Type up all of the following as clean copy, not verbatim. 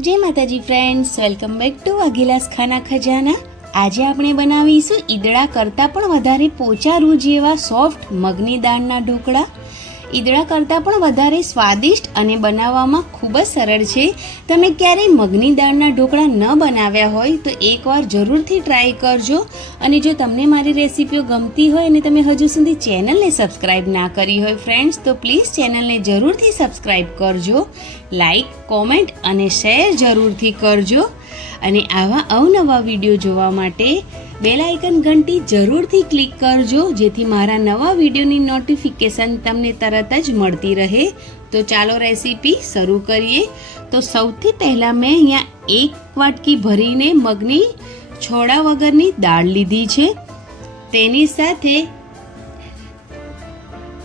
जय माताजी friends, welcome back to वाघेलास खाना खजाना। આજે આપણે બનાવીશું ઈદડા કરતાં પણ વધારે પોચારું જેવા સોફ્ટ મગની દાળના ઢોકળા। ઈદડા કરતાં પણ વધારે સ્વાદિષ્ટ અને બનાવવામાં ખૂબ જ સરળ છે। તમે ક્યારેય મગની દાળના ઢોકળા ન બનાવ્યા હોય તો એકવાર જરૂરથી ટ્રાય કરજો। અને જો તમને મારી રેસીપીઓ ગમતી હોય અને તમે હજુ સુધી ચેનલને સબસ્ક્રાઈબ ના કરી હોય ફ્રેન્ડ્સ, તો પ્લીઝ ચેનલને જરૂરથી સબસ્ક્રાઈબ કરજો, લાઈક, કોમેન્ટ અને શેર જરૂરથી કરજો। અને આવા અવનવા વિડીયો જોવા માટે બેલ આઇકન ઘંટી જરૂરથી ક્લિક કરજો, જેથી મારા નવા વિડીયોની નોટિફિકેશન તમને તરત જ મળતી રહે। તો ચાલો રેસીપી શરૂ કરીએ। તો સૌથી પહેલાં મેં અહીંયા 1 વાટકી ભરીને મગની છોડા વગરની દાળ લીધી છે। તેની સાથે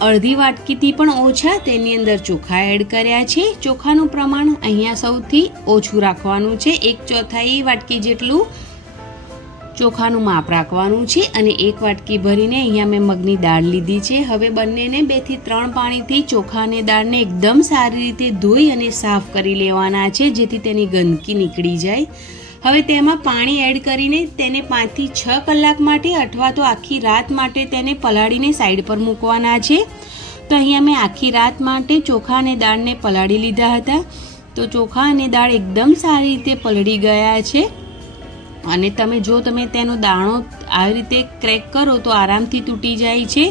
અડધી વાટકીથી પણ ઓછા તેની અંદર ચોખા એડ કર્યા છે। ચોખાનું પ્રમાણ અહીંયા સૌથી ઓછું રાખવાનું છે, 1/4 વાટકી જેટલું ચોખાનું માપ રાખવાનું છે। અને 1 વાટકી ભરીને અહીંયા મેં મગની દાળ લીધી છે। હવે બંનેને 2 થી 3 પાણીથી ચોખા અને દાળને એકદમ સારી રીતે ધોઈ અને સાફ કરી લેવાના છે, જેથી તેની ગંદકી નીકળી જાય। હવે તેમાં પાણી એડ કરીને તેને 5 થી 6 કલાક માટે અથવા તો આખી રાત માટે તેને પલાળીને સાઈડ પર મૂકવાના છે। તો અહીંયા મેં આખી રાત માટે ચોખા અને દાળને પલાળી લીધા હતા। તો ચોખા અને દાળ એકદમ સારી રીતે પલળી ગયા છે। અને તમે તેનો દાણો આવી રીતે ક્રેક કરો તો આરામથી તૂટી જાય છે।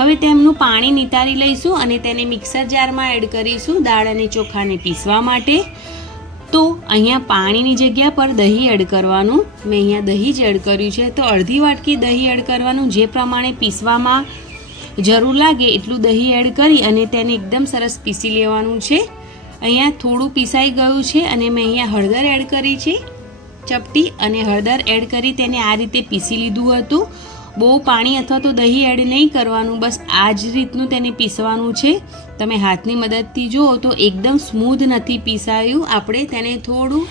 હવે તેમનું પાણી નિતારી લઈશું અને તેને મિક્સર જારમાં એડ કરીશું દાળ અને ચોખાને પીસવા માટે। તો અહીંયા પાણીની જગ્યા પર દહીં એડ કરવાનું, મેં અહીંયા દહીં જ એડ કર્યું છે। તો અડધી વાટકી દહીં એડ કરવાનું, જે પ્રમાણે પીસવામાં જરૂર લાગે એટલું દહીં એડ કરી અને તેને એકદમ સરસ પીસી લેવાનું છે। અહીંયા થોડું પીસાઈ ગયું છે અને મેં અહીંયા હળદર એડ કરી છે, ચપટી અને હળદર એડ કરી તેને આ રીતે પીસી લીધું હતું। બહુ પાણી અથવા તો દહીં એડ નહીં કરવાનું, બસ આ જ રીતનું તેને પીસવાનું છે। તમે હાથની મદદથી જુઓ તો એકદમ સ્મૂધ નથી પીસાયું, આપણે તેને થોડું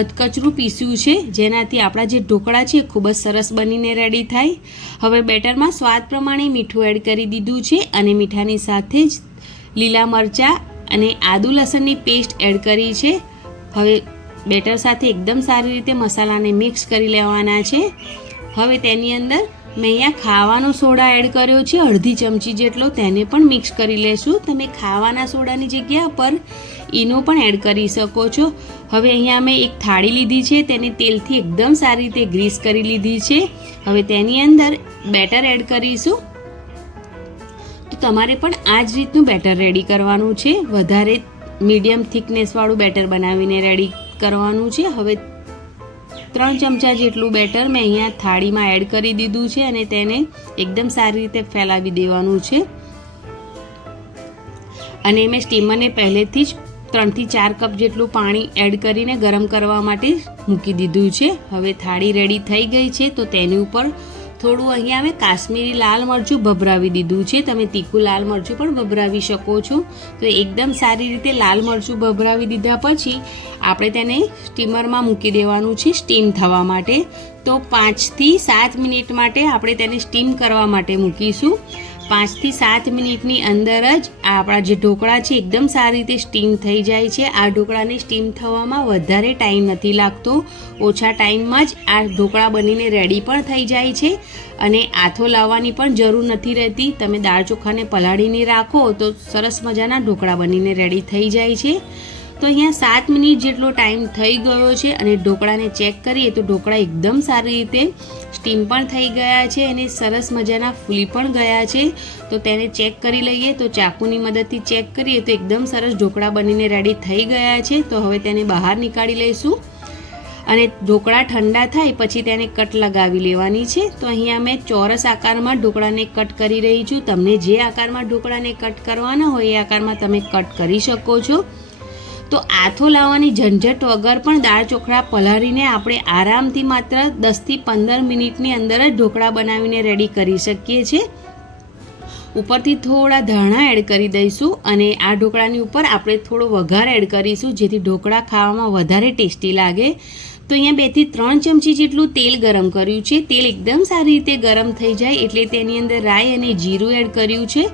અધકચરું પીસ્યું છે, જેનાથી આપણા જે ઢોકળા છે ખૂબ જ સરસ બનીને રેડી થાય। હવે બેટરમાં સ્વાદ પ્રમાણે મીઠું એડ કરી દીધું છે અને મીઠાની સાથે જ લીલા મરચાં અને આદુ લસણની પેસ્ટ એડ કરી છે। હવે બેટર સાથે એકદમ સારી રીતે મસાલાને મિક્સ કરી લેવાના છે। હવે તેની અંદર મેં અહીંયા ખાવાનો સોડા એડ કર્યો છે, અડધી ચમચી જેટલો, તેને પણ મિક્સ કરી લેશું। તમે ખાવાના સોડાની જગ્યા પર ઈનો પણ એડ કરી શકો છો। હવે અહીંયા મેં એક થાળી લીધી છે, તેને તેલથી એકદમ સારી રીતે ગ્રીસ કરી લીધી છે। હવે તેની અંદર બેટર એડ કરીશું। તો તમારે પણ આ જ રીતનું બેટર રેડી કરવાનું છે, વધારે મીડિયમ થિકનેસવાળું બેટર બનાવીને રેડી કરવાનું છે। હવે 3 ચમચા જેટલું બેટર મેં અહીંયા થાળીમાં એડ કરી દીધું છે અને તેને એકદમ સારી રીતે ફેલાવી દેવાનું છે। અને મેં સ્ટીમરને પહેલેથી જ 3 થી 4 કપ જેટલું પાણી એડ કરીને ગરમ કરવા માટે મૂકી દીધું છે। હવે થાળી રેડી થઈ ગઈ છે, તો તેની ઉપર થોડું અહીંયા મેં કાશ્મીરી લાલ મરચું ભભરાવી દીધું છે, તમે તીખું લાલ મરચું પણ ભભરાવી શકો છો। તો એકદમ સારી રીતે લાલ મરચું ભભરાવી દીધા પછી આપણે તેને સ્ટીમરમાં મૂકી દેવાનું છે સ્ટીમ થવા માટે। તો 5 થી 7 મિનિટ માટે આપણે તેને સ્ટીમ કરવા માટે મૂકીશું। 5 થી 7 મિનિટની અંદર જ આપણા જે ઢોકળા છે એકદમ સારી રીતે સ્ટીમ થઈ જાય છે। આ ઢોકળાને સ્ટીમ થવામાં વધારે ટાઈમ નથી લાગતો, ઓછા ટાઈમમાં જ આ ઢોકળા બનીને રેડી પણ થઈ જાય છે અને આથો લાવવાની પણ જરૂર નથી રહેતી। તમે દાળ ચોખાને પલાળીને રાખો તો સરસ મજાના ઢોકળા બનીને રેડી થઈ જાય છે। તો અહીંયા 7 મિનિટ જેટલો ટાઈમ થઈ ગયો છે અને ઢોકળાને ચેક કરીએ તો ઢોકળા એકદમ સારી રીતે સ્ટીમ પણ થઈ ગયા છે અને સરસ મજાના ફૂલી પણ ગયા છે। તો તેને ચેક કરી લઈએ, તો ચાકુની મદદથી ચેક કરીએ તો એકદમ સરસ ઢોકળા બનીને રેડી થઈ ગયા છે। તો હવે તેને બહાર નીકાળી લઈશું અને ઢોકળા ઠંડા થાય પછી તેને કટ લગાવી લેવાની છે। તો અહીંયા મેં ચોરસ આકારમાં ઢોકળાને કટ કરી રહી છું, તમને જે આકારમાં ઢોકળાને કટ કરવાના હોય એ આકારમાં તમે કટ કરી શકો છો। તો આથો લાવવાની ઝંઝટ વગર પણ દાળ ચોખા પલાળીને આપણે આરામથી માત્ર 10 થી 15 મિનિટની અંદર જ ઢોકળા બનાવીને રેડી કરી શકીએ છીએ। ઉપરથી થોડા ધાણા એડ કરી દઈશું અને આ ઢોકળાની ઉપર આપણે થોડો વઘાર એડ કરીશું, જેથી ઢોકળા ખાવામાં વધારે ટેસ્ટી લાગે। તો અહીંયા 2 થી 3 ચમચી જેટલું તેલ ગરમ કર્યું છે. તેલ એકદમ સારી રીતે ગરમ થઈ જાય એટલે તેની અંદર રાઈ અને જીરું એડ કર્યું છે.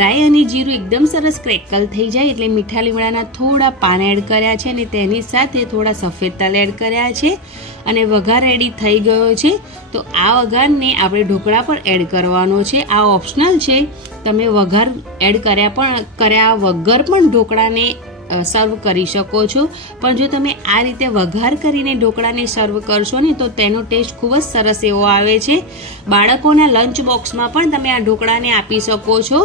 રાઈ અને જીરું એકદમ સરસ ક્રેકલ થઈ જાય એટલે મીઠા લીમડાના થોડા પાન એડ કર્યા છે અને તેની સાથે થોડા સફેદ તલ એડ કર્યા છે અને વઘાર રેડી થઈ ગયો છે. તો આ વઘારને આપણે ઢોકળા પર એડ કરવાનો છે. આ ઓપ્શનલ છે, તમે વઘાર એડ કર્યા વગર પણ ઢોકળાને સર્વ કરી શકો છો. પણ જો તમે આ રીતે વઘાર કરીને ઢોકળાને સર્વ કરશો ને તો તેનો ટેસ્ટ ખૂબ જ સરસ એવો આવે છે. બાળકોના લંચ બોક્સમાં પણ તમે આ ઢોકળાને આપી શકો છો,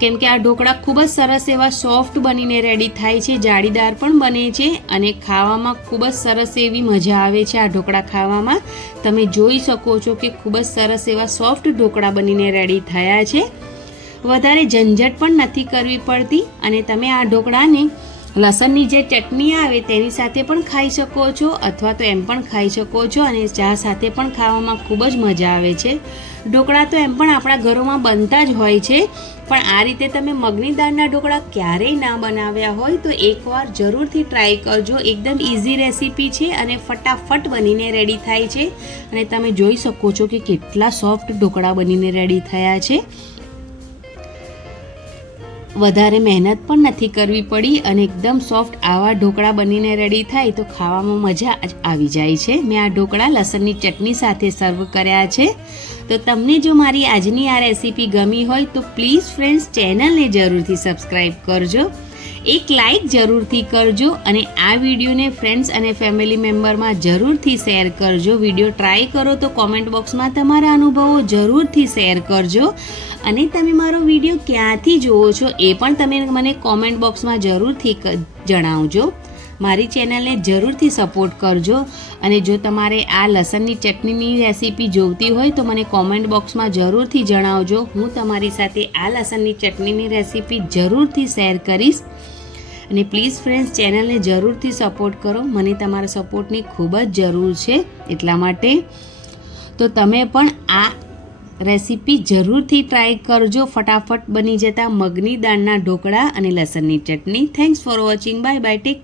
કેમ કે આ ઢોકળા ખૂબ જ સરસ એવા સોફ્ટ બનીને રેડી થાય છે, જાળીદાર પણ બને છે અને ખાવામાં ખૂબ જ સરસ એવી મજા આવે છે. આ ઢોકળા ખાવામાં તમે જોઈ શકો છો કે ખૂબ જ સરસ એવા સોફ્ટ ઢોકળા બનીને રેડી થયા છે. વધારે ઝંઝટ પણ નથી કરવી પડતી અને તમે આ ઢોકળાને લસણની જે ચટણી આવે તેની સાથે પણ ખાઈ શકો છો અથવા તો એમ પણ ખાઈ શકો છો અને ચા સાથે પણ ખાવામાં ખૂબ જ મજા આવે છે. ઢોકળા તો એમ પણ આપણા ઘરોમાં બનતા જ હોય છે, પણ આ રીતે તમે મગની દાળના ઢોકળા ક્યારેય ના બનાવ્યા હોય તો એકવાર જરૂરથી ટ્રાય કરજો. એકદમ ઇઝી રેસીપી છે અને ફટાફટ બનીને રેડી થાય છે અને તમે જોઈ શકો છો કે કેટલા સોફ્ટ ઢોકળા બનીને રેડી થયા છે. વધારે મહેનત પણ નથી કરવી પડી અને એકદમ સોફ્ટ આવા ઢોકળા બનીને રેડી થાય તો ખાવામાં મજા આવી જાય છે. મેં આ ઢોકળા લસણની ચટણી સાથે સર્વ કર્યા છે. તો તમને જો મારી આજની આ રેસીપી ગમી હોય તો પ્લીઝ ફ્રેન્ડ્સ ચેનલને જરૂરથી સબસ્ક્રાઈબ કરજો, એક લાઈક જરૂરથી કરજો અને આ વિડીયોને ફ્રેન્ડ્સ અને ફેમિલી મેમ્બરમાં જરૂરથી શેર કરજો. વિડીયો ટ્રાય કરો તો કોમેન્ટ બોક્સમાં તમારા અનુભવો જરૂરથી શેર કરજો અને તમે મારો વિડીયો ક્યાંથી જુઓ છો એ પણ તમે મને કોમેન્ટ બોક્સમાં જરૂરથી જણાવજો. મારી ચેનલને જરૂરથી સપોર્ટ કરજો અને જો તમારે આ લસણની ચટણીની રેસીપી જોઈતી હોય તો મને કોમેન્ટ બોક્સમાં જરૂરથી જણાવજો. હું તમારી સાથે આ લસણની ચટણીની રેસીપી જરૂરથી શેર કરીશ અને પ્લીઝ ફ્રેન્ડ્સ ચેનલને જરૂરથી સપોર્ટ કરો. મને તમારા સપોર્ટની ખૂબ જ જરૂર છે, એટલા માટે તો તમે પણ આ રેસીપી જરૂરથી ટ્રાય કરજો. ફટાફટ બની જતા મગની દાળના ઢોકળા અને લસણની ચટણી. Thanks for watching. Bye bye. Tech